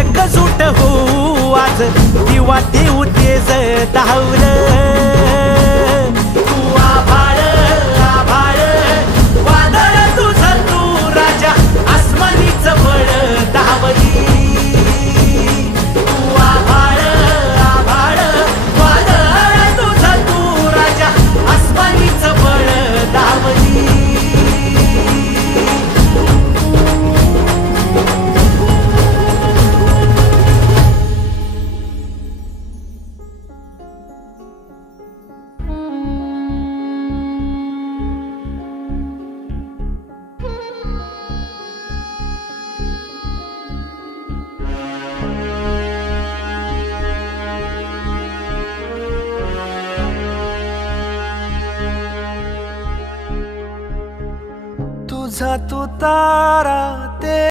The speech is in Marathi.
एकजूट होऊ आज दिवा देऊ तेज धावल तू आभाळ आभाळ वादळ तुझं तू राजा आसमानीच बळ धावली तू आभाळ आभाळ वादळ तुझं तू राजा आसमानीच बळ धावली तुझा तू तारा ते